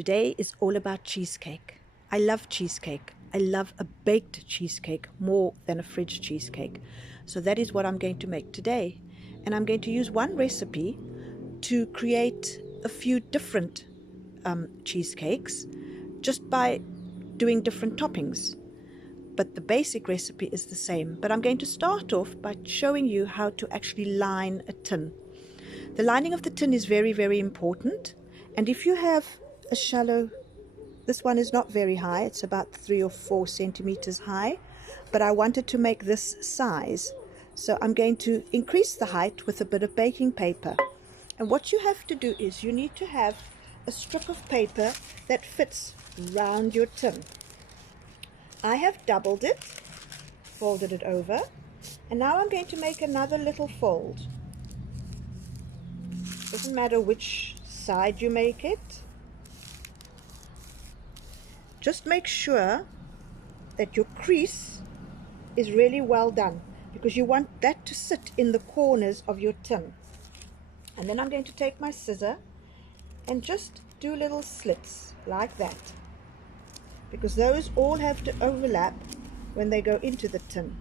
Today is all about cheesecake. I love cheesecake. I love a baked cheesecake more than a fridge cheesecake. So that is what I'm going to make today. And I'm going to use one recipe to create a few different cheesecakes just by doing different toppings. But the basic recipe is the same. But I'm going to start off by showing you how to actually line a tin. The lining of the tin is very, very important. And if you have a shallow, this one is not very high, it's about 3 or 4 centimeters high, but I wanted to make this size. So I'm going to increase the height with a bit of baking paper. And what you have to do is you need to have a strip of paper that fits round your tin. I have doubled it, folded it over, and now I'm going to make another little fold. Doesn't matter which side you make it. Just make sure that your crease is really well done, because you want that to sit in the corners of your tin. And then I'm going to take my scissor and just do little slits like that, because those all have to overlap when they go into the tin.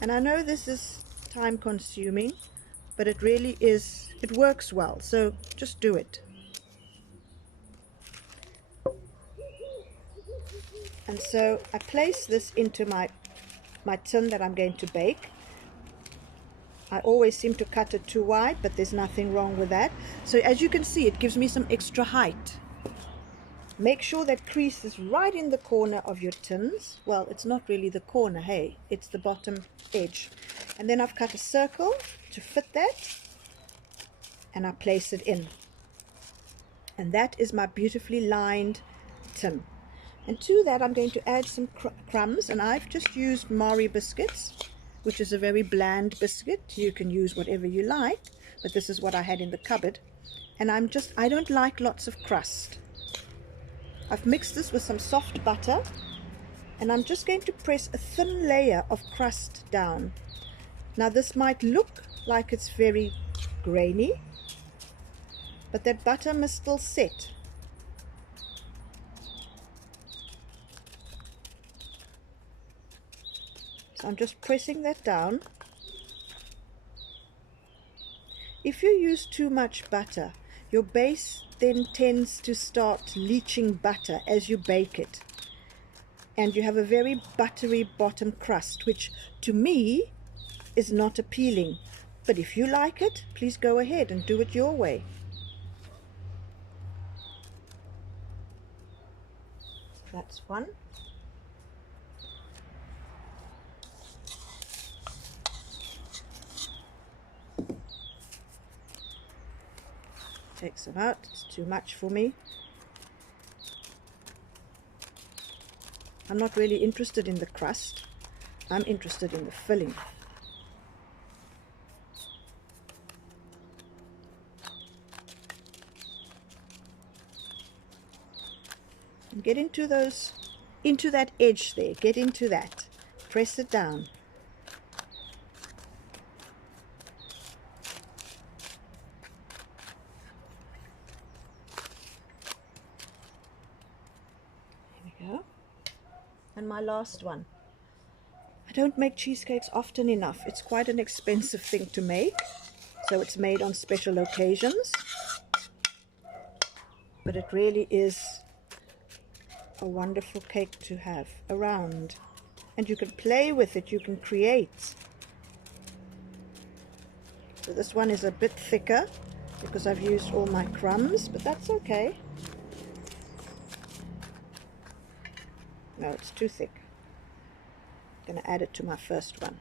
And I know this is time consuming, but it really is, it works well, so just do it. And so I place this into my tin that I'm going to bake. I always seem to cut it too wide, but there's nothing wrong with that. So as you can see, it gives me some extra height. Make sure that crease is right in the corner of your tins. Well, it's not really the corner, hey, it's the bottom edge. And then I've cut a circle to fit that, and I place it in. And that is my beautifully lined tin. And to that I'm going to add some crumbs, and I've just used Marie biscuits, which is a very bland biscuit. You can use whatever you like, but this is what I had in the cupboard. And I don't like lots of crust. I've mixed this with some soft butter, and I'm just going to press a thin layer of crust down. Now this might look like it's very grainy, but that butter must still set. So I'm just pressing that down. If you use too much butter, your base then tends to start leaching butter as you bake it. And you have a very buttery bottom crust, which to me is not appealing. But if you like it, please go ahead and do it your way. That's one. Take some out, it's too much for me. I'm not really interested in the crust, I'm interested in the filling. And get into that edge there, get into that, press it down. And my last one. I don't make cheesecakes often enough. It's quite an expensive thing to make, so it's made on special occasions. But it really is a wonderful cake to have around. And you can play with it, you can create. So this one is a bit thicker because I've used all my crumbs, but that's okay. No, it's too thick. I'm going to add it to my first one.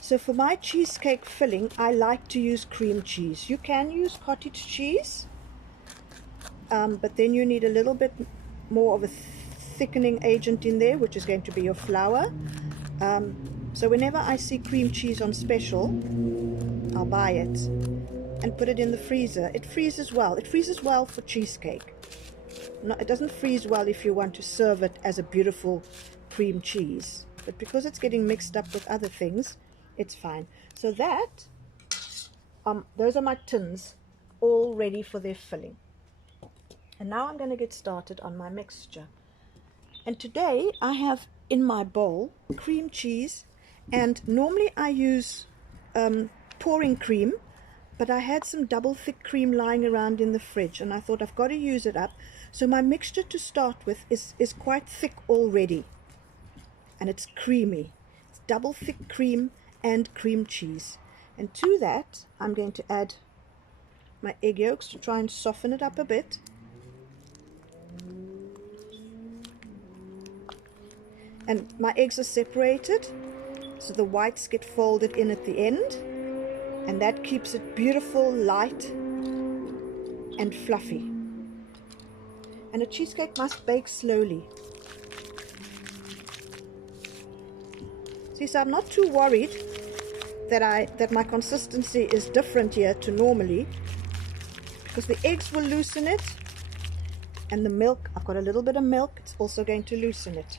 So for my cheesecake filling, I like to use cream cheese. You can use cottage cheese, but then you need a little bit more of a thickening agent in there, which is going to be your flour. So whenever I see cream cheese on special, I'll buy it and put it in the freezer. It freezes well. It freezes well for cheesecake. It doesn't freeze well if you want to serve it as a beautiful cream cheese. But because it's getting mixed up with other things, it's fine. So that, those are my tins all ready for their filling. And now I'm going to get started on my mixture. And today I have in my bowl cream cheese, and normally I use pouring cream, but I had some double thick cream lying around in the fridge and I thought I've got to use it up. So my mixture to start with is quite thick already, and it's creamy. It's double thick cream and cream cheese. And to that I'm going to add my egg yolks to try and soften it up a bit. And my eggs are separated, so the whites get folded in at the end, and that keeps it beautiful, light and fluffy. And a cheesecake must bake slowly. See, so I'm not too worried that my consistency is different here to normally, because the eggs will loosen it, and the milk, I've got a little bit of milk, it's also going to loosen it.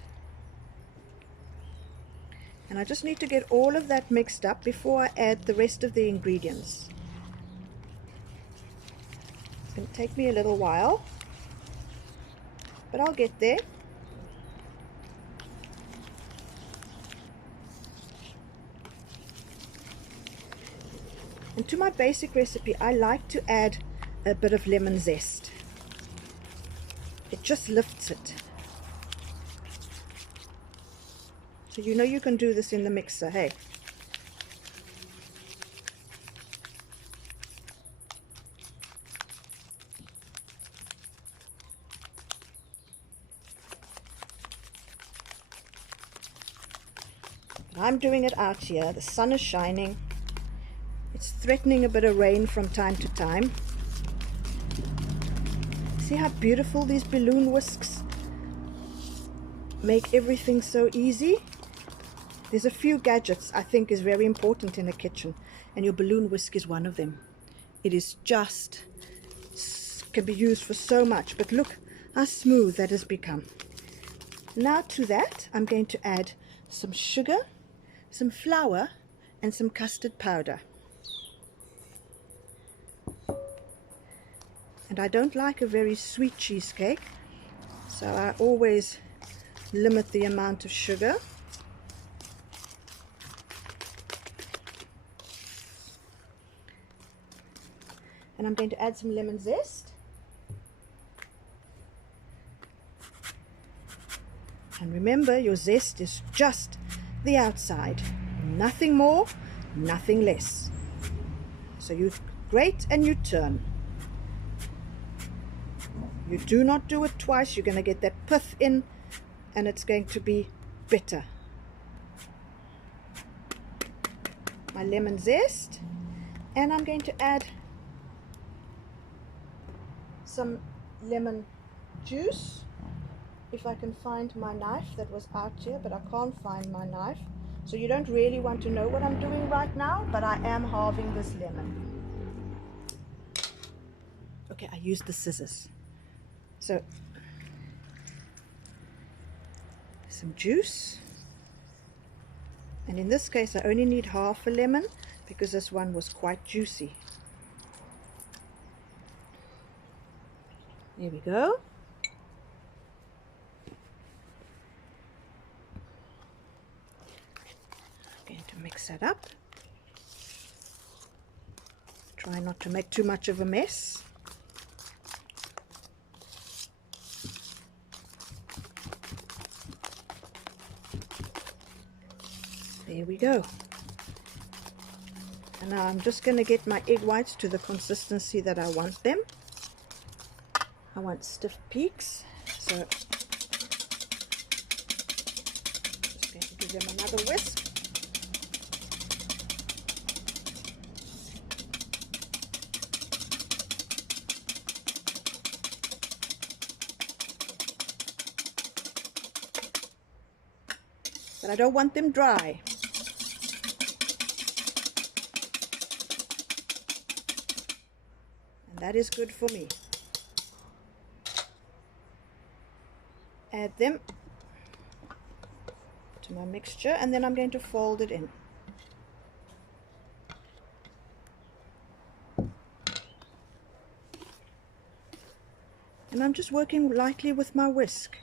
And I just need to get all of that mixed up before I add the rest of the ingredients. It's going to take me a little while, but I'll get there. And to my basic recipe, I like to add a bit of lemon zest. It just lifts it. So you know you can do this in the mixer, hey? I'm doing it out here. The sun is shining. It's threatening a bit of rain from time to time. See how beautiful these balloon whisks make everything so easy? There's a few gadgets I think is very important in a kitchen, and your balloon whisk is one of them. It is just, can be used for so much, but look how smooth that has become. Now to that I'm going to add some sugar, some flour and some custard powder. And I don't like a very sweet cheesecake, so I always limit the amount of sugar. And I'm going to add some lemon zest. And remember, your zest is just the outside. Nothing more, nothing less. So you grate and you turn. You do not do it twice. You're going to get that pith in and it's going to be bitter. My lemon zest, and I'm going to add some lemon juice. If I can find my knife that was out here, but I can't find my knife. So you don't really want to know what I'm doing right now, but I am halving this lemon. Okay, I used the scissors. So some juice, and in this case I only need half a lemon because this one was quite juicy. There we go. I'm going to mix that up. Try not to make too much of a mess. There we go. And now I'm just going to get my egg whites to the consistency that I want them. I want stiff peaks, so just going to give them another whisk. But I don't want them dry. And that is good for me. Add them to my mixture, and then I'm going to fold it in. And I'm just working lightly with my whisk.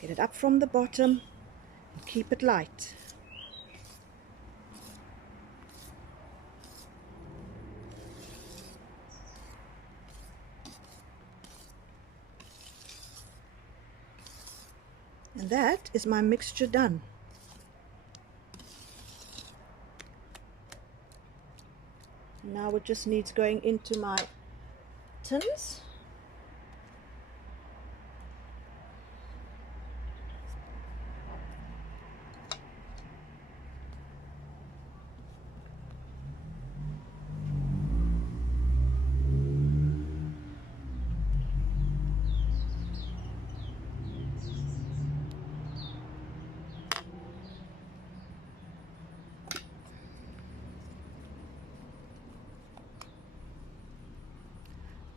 Get it up from the bottom, keep it light. And that is my mixture done. Now it just needs going into my tins.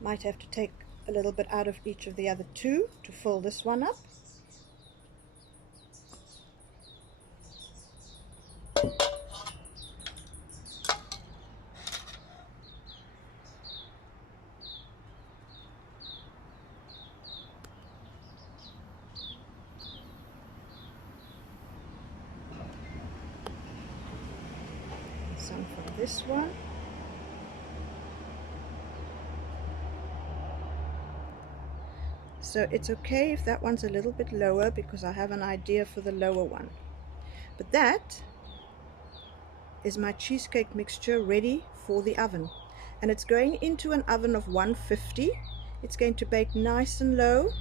Might have to take a little bit out of each of the other two to fill this one up. Some from this one. So it's okay if that one's a little bit lower because I have an idea for the lower one. But that is my cheesecake mixture ready for the oven. And it's going into an oven of 150. It's going to bake nice and low.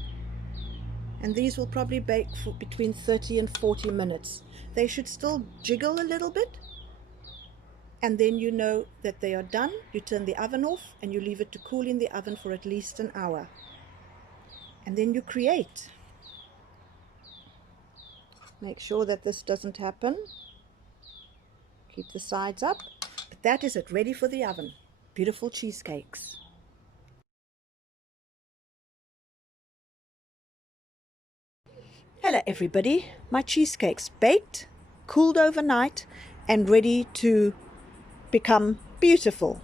And these will probably bake for between 30 and 40 minutes. They should still jiggle a little bit. And then you know that they are done. You turn the oven off and you leave it to cool in the oven for at least an hour. And then you create. Make sure that this doesn't happen. Keep the sides up. But that is it, ready for the oven. Beautiful cheesecakes. Hello everybody. My cheesecakes baked, cooled overnight, and ready to become beautiful.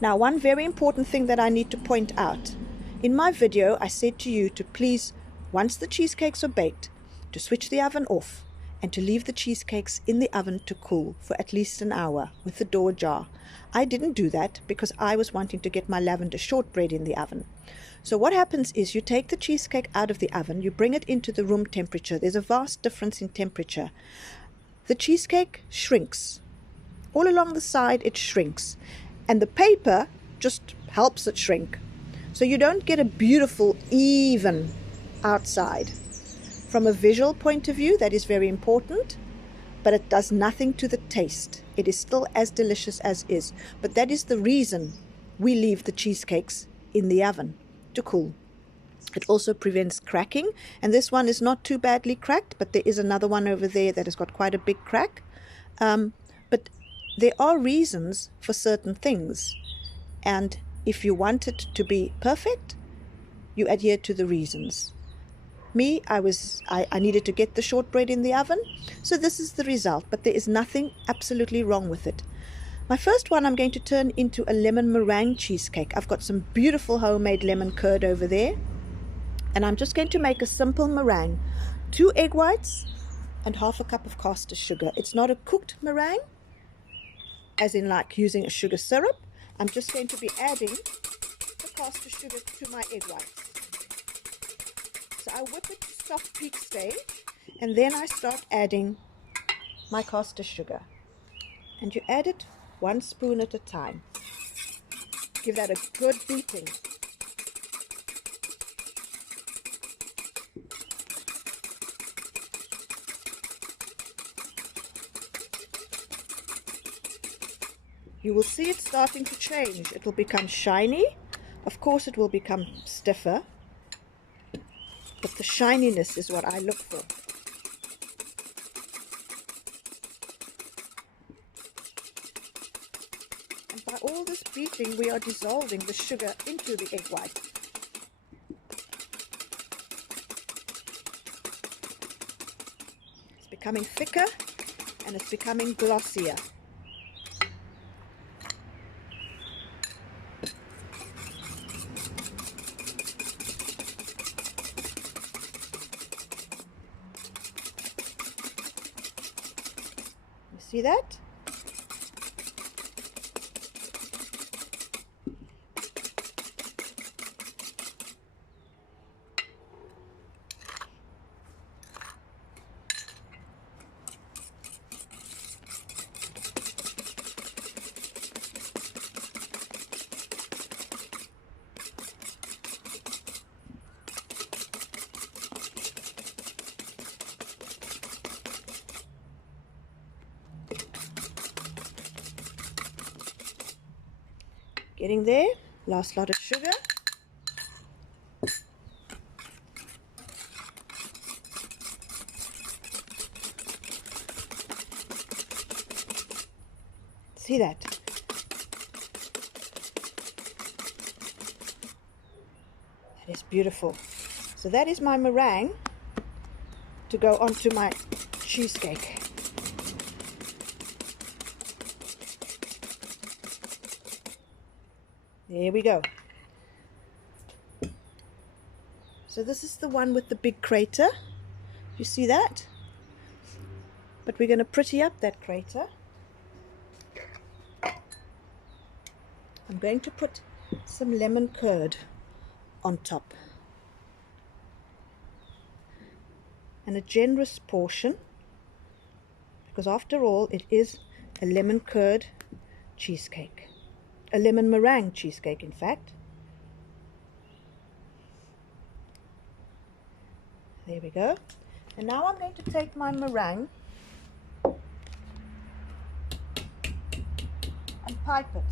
Now, one very important thing that I need to point out. In my video, I said to you to please, once the cheesecakes are baked, to switch the oven off and to leave the cheesecakes in the oven to cool for at least an hour with the door ajar. I didn't do that because I was wanting to get my lavender shortbread in the oven. So what happens is you take the cheesecake out of the oven, you bring it into the room temperature. There's a vast difference in temperature. The cheesecake shrinks. All along the side it shrinks. And the paper just helps it shrink. So you don't get a beautiful, even outside. From a visual point of view, that is very important, but it does nothing to the taste. It is still as delicious as is. But that is the reason we leave the cheesecakes in the oven to cool. It also prevents cracking, and this one is not too badly cracked, but there is another one over there that has got quite a big crack. But there are reasons for certain things, and if you want it to be perfect, you adhere to the reasons. Me, I needed to get the shortbread in the oven, so this is the result, but there is nothing absolutely wrong with it. My first one I'm going to turn into a lemon meringue cheesecake. I've got some beautiful homemade lemon curd over there, and I'm just going to make a simple meringue. 2 egg whites and half a cup of caster sugar. It's not a cooked meringue, as in like using a sugar syrup. I'm just going to be adding the caster sugar to my egg whites. So I whip it to soft peak stage, and then I start adding my caster sugar. And you add it 1 spoon at a time. Give that a good beating. You will see it starting to change. It will become shiny. Of course, it will become stiffer. But the shininess is what I look for. And by all this beating, we are dissolving the sugar into the egg white. It's becoming thicker and it's becoming glossier. See that? Getting there. Last lot of sugar. See that? That is beautiful. So that is my meringue to go onto my cheesecake. There we go. So this is the one with the big crater. You see that? But we're going to pretty up that crater. I'm going to put some lemon curd on top. And a generous portion, because after all it is a lemon curd cheesecake. A lemon meringue cheesecake, in fact. There we go. And now I'm going to take my meringue and pipe it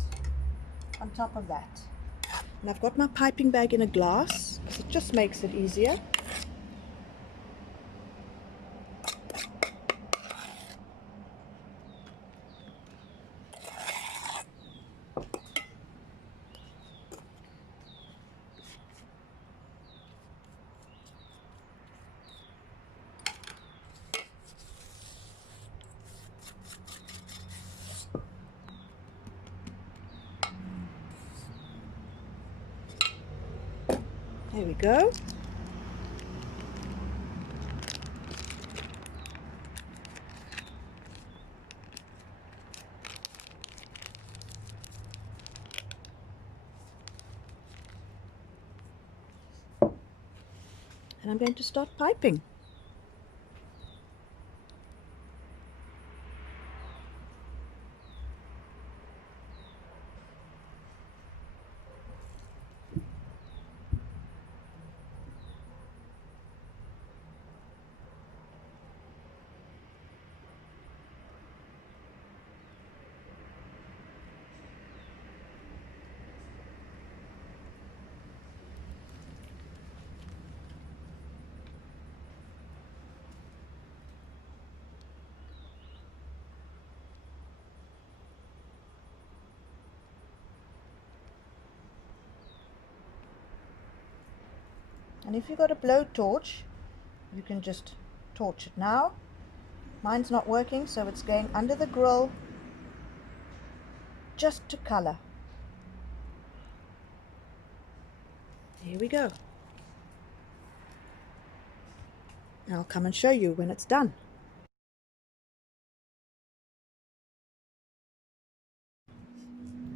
on top of that. And I've got my piping bag in a glass, because it just makes it easier. There we go. And I'm going to start piping. And if you've got a blowtorch, you can just torch it now. Mine's not working, so it's going under the grill just to color. Here we go. And I'll come and show you when it's done.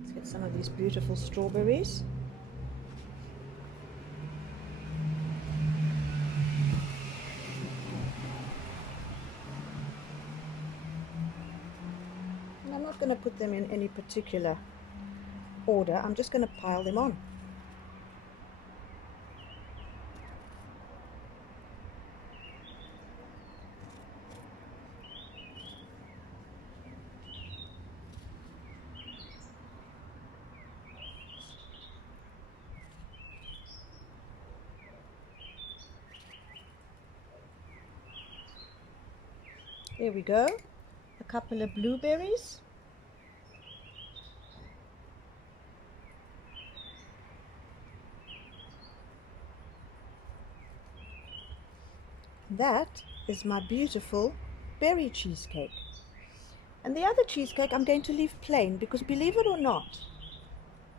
Let's get some of these beautiful strawberries. And I'm not going to put them in any particular order. I'm just going to pile them on. There we go. A couple of blueberries. That is my beautiful berry cheesecake. And the other cheesecake I'm going to leave plain, because believe it or not,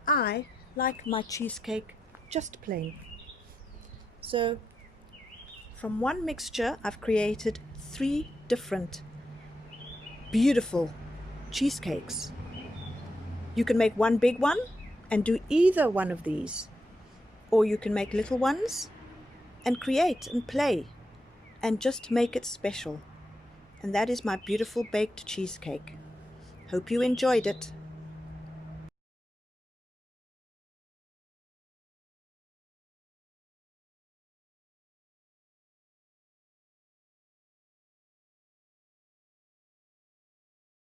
I like my cheesecake just plain. So from one mixture I've created 3 different beautiful cheesecakes. You can make one big one and do either one of these, or you can make little ones and create and play and just make it special. And that is my beautiful baked cheesecake. Hope you enjoyed it.